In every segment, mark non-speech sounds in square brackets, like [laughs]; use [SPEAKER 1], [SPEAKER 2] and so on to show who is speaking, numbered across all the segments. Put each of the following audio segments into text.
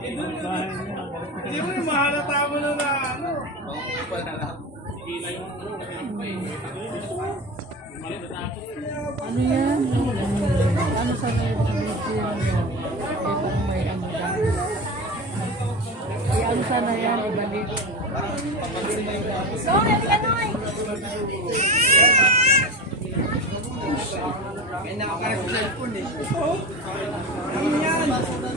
[SPEAKER 1] Hindi mo yung mahalata mo na na ano.
[SPEAKER 2] Ano yan? Ano sa live na video yun? Ito may ano lang. Ay, ano sana yan? Ibalik. Go, Eli Kanoy!
[SPEAKER 1] Kaya nakakaya ko cellphone eh. Ano yan?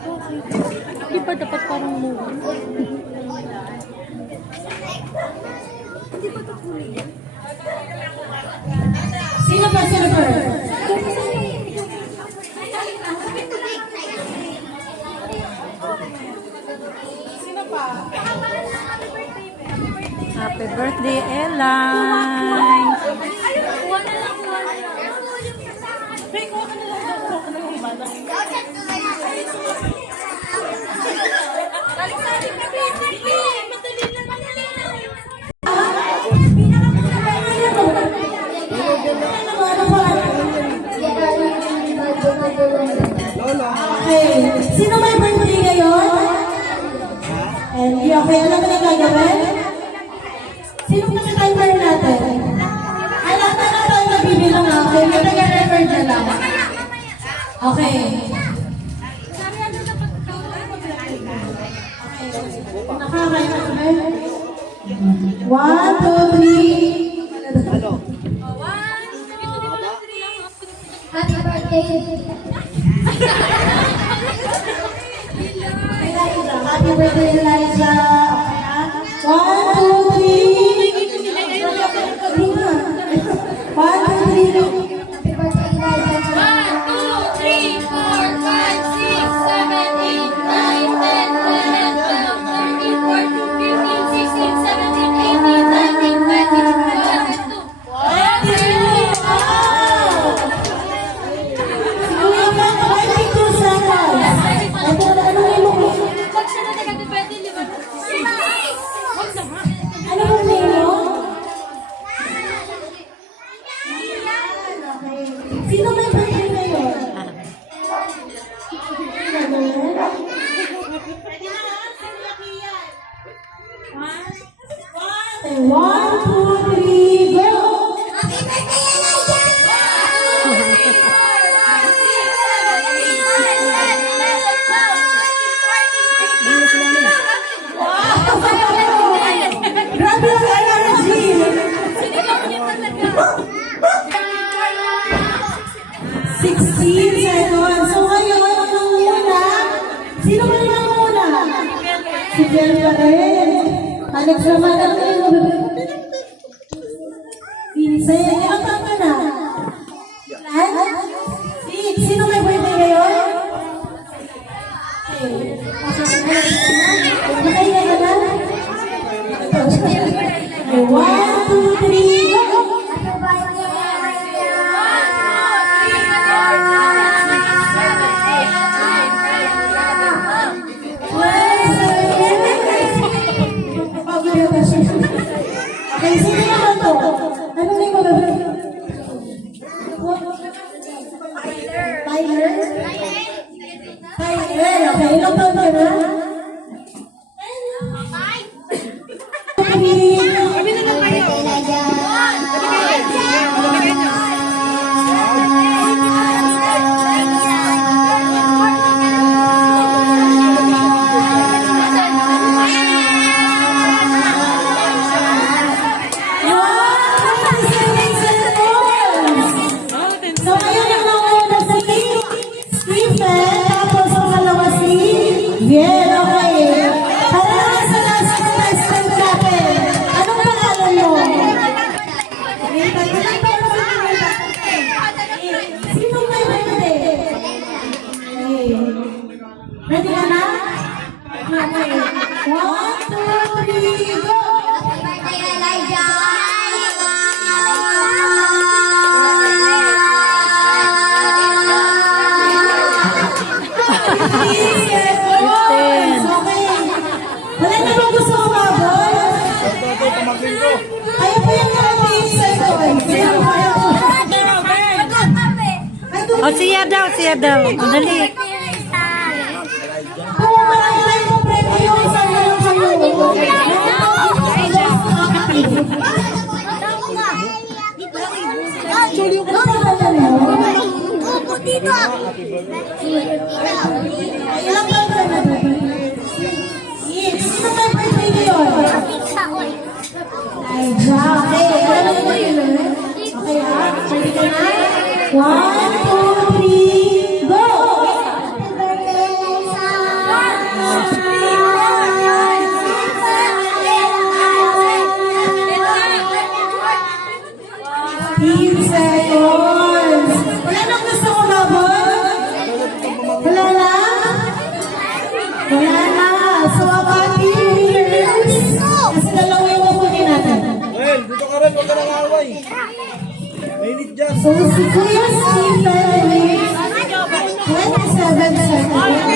[SPEAKER 3] Okay.
[SPEAKER 2] Di ba dapat parang movie?
[SPEAKER 3] Hindi ba? Sino ba silver? Sino pa?
[SPEAKER 2] Happy birthday, Ella!
[SPEAKER 3] One, two, three. Ano? One, two, three.
[SPEAKER 4] Happy birthday. [laughs] Happy birthday, Elijah. Thank it. thấy không thân rồi đó
[SPEAKER 1] O, siya daw, siya daw. O, dali.
[SPEAKER 4] Kung marami
[SPEAKER 5] Mainit dyan.
[SPEAKER 4] So, si Kuya Stephen is 27 seconds. Si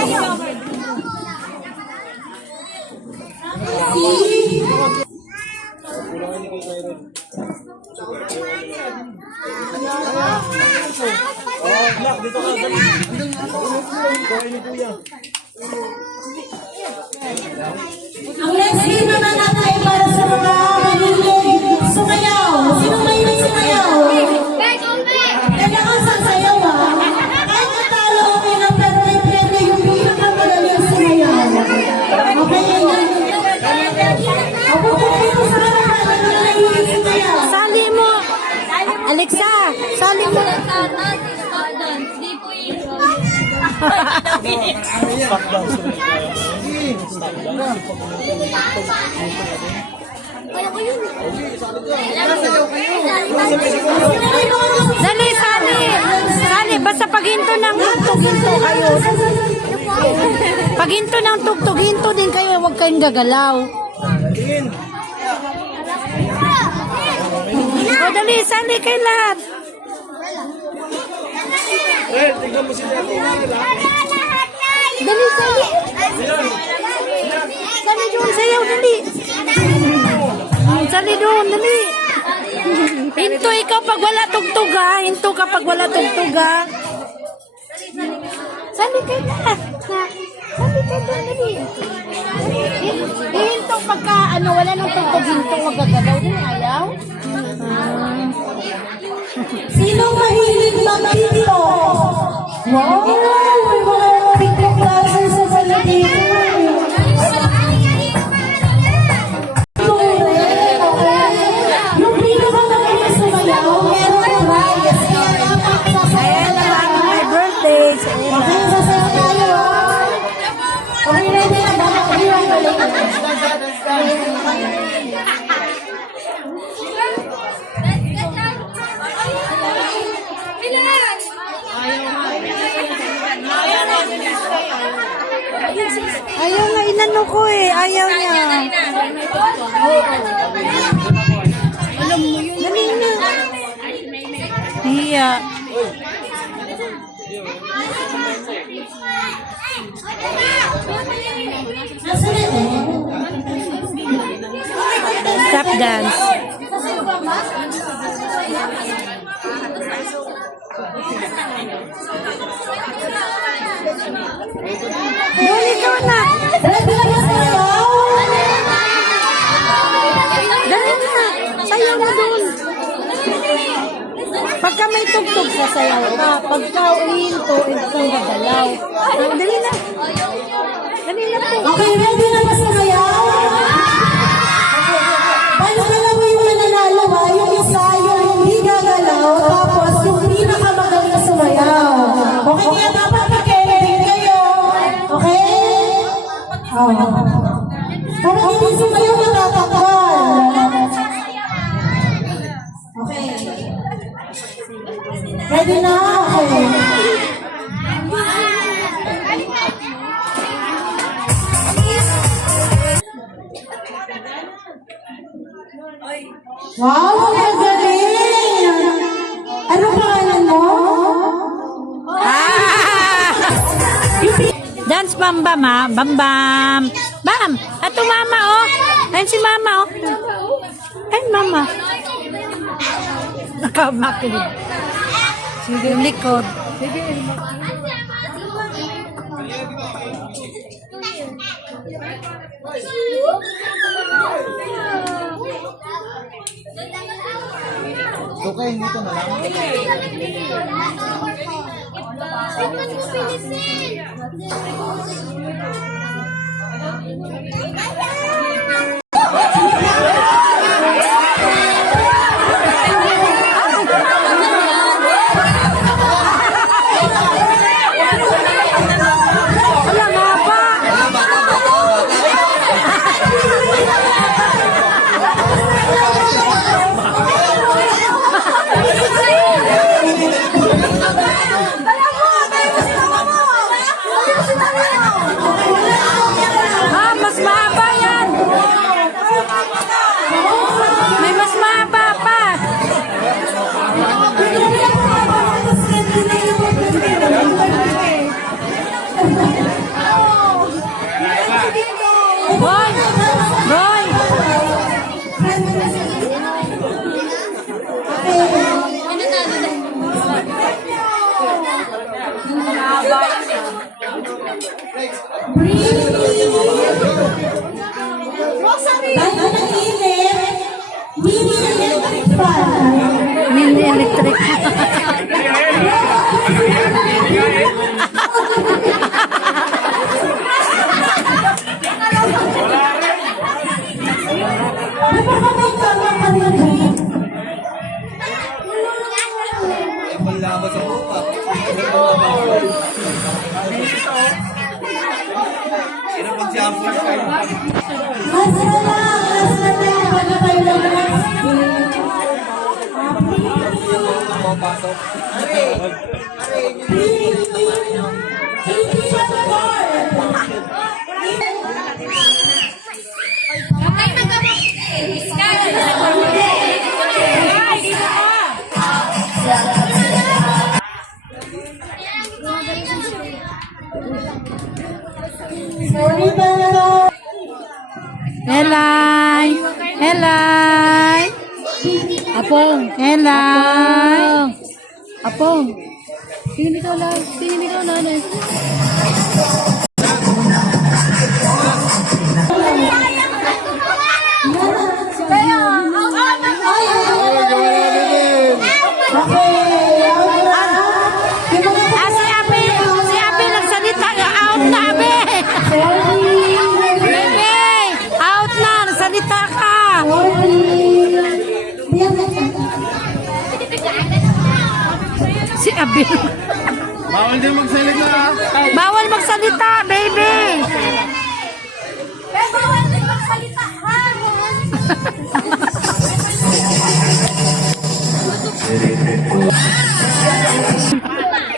[SPEAKER 5] Dali,
[SPEAKER 1] sali. Sali, basta paghinto ng tugtog, hinto kayo. Paghinto ng tugtog, hinto din kayo. Huwag kayong gagalaw. O, dali, sali kayo lahat.
[SPEAKER 5] Well, tingnan mo si Daddy.
[SPEAKER 1] Dali, sali. Sali doon, sayaw, dali. Sali doon, dali. Hinto ikaw pag wala tugtog ha. Hinto ka pag wala tugtog ha. Sali kayo lahat. Sali kayo doon, dali. Hinto pagka ano, wala nang tugtog, hinto, wag gagalaw din, ayaw.
[SPEAKER 4] Sinong mahilig mag-tiktok? Wow! Sa
[SPEAKER 1] ko eh. Ayaw niya. Alam mo yun. Dali na. Iya.
[SPEAKER 4] Nasaan na eh?
[SPEAKER 1] Stop dance. Doon ikaw na. Sayaw. Pagka may tugtog, sasayaw ka. Pagka uhinto, hindi kang gagalaw. Ah, Dali na. Dali na po.
[SPEAKER 4] Okay, ready na ba sumayaw?
[SPEAKER 1] Dance bam bam ha. Bam bam. Ato mama oh. Ayan si mama oh. mama. Nakamakilig. Sige, likod.
[SPEAKER 2] Sige,
[SPEAKER 5] Okay, dito na lang.
[SPEAKER 1] Wala
[SPEAKER 5] Pumapasok.
[SPEAKER 4] Hindi siya Sorry ba
[SPEAKER 1] Elay! Elay!
[SPEAKER 2] Apong.
[SPEAKER 1] Elay!
[SPEAKER 2] Apong. Sino ka lang? Sino ka nanay?
[SPEAKER 1] Si Abe.
[SPEAKER 5] Bawal din magsalita ha.
[SPEAKER 1] Bawal magsalita, baby!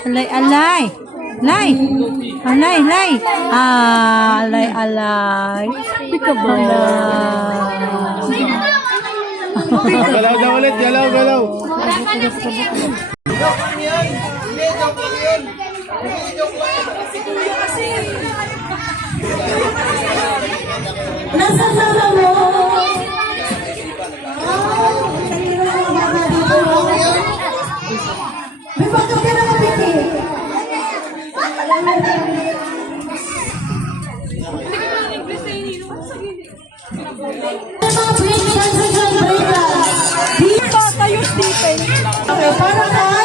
[SPEAKER 1] Alay, alay. Lay. Alay, lay. Ah, alay, alay. Peekaboo.
[SPEAKER 5] Galaw daw ulit, galaw, galaw.
[SPEAKER 4] Nasa sama mo? May bato ka na. Mga break sa dyan, break dance. Dito kayo dito. Okay, para tayo.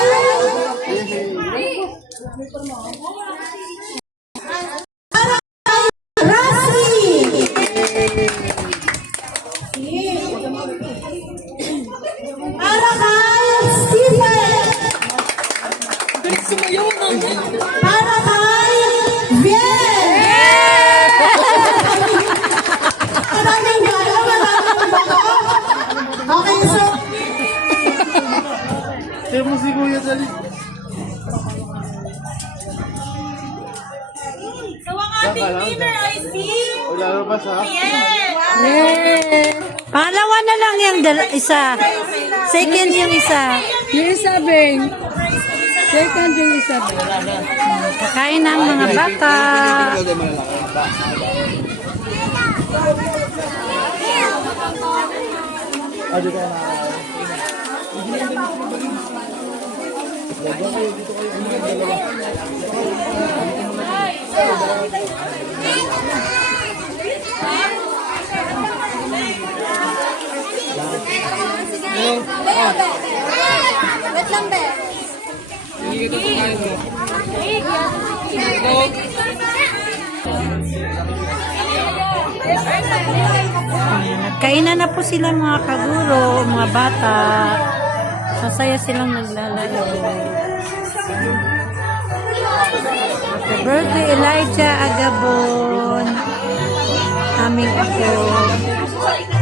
[SPEAKER 5] Wala na ba sa?
[SPEAKER 1] Pangalawa na lang yung isa. Second yung isa.
[SPEAKER 2] Yung isa, Beng. Second yung isa, Beng.
[SPEAKER 1] Kakain ng mga bata.
[SPEAKER 5] Hindi malalaki.
[SPEAKER 6] Wait.
[SPEAKER 1] Kainan na po sila mga kaguro, mga bata. Masaya silang naglalaro. Happy birthday Elijah Agabon. Aming ako.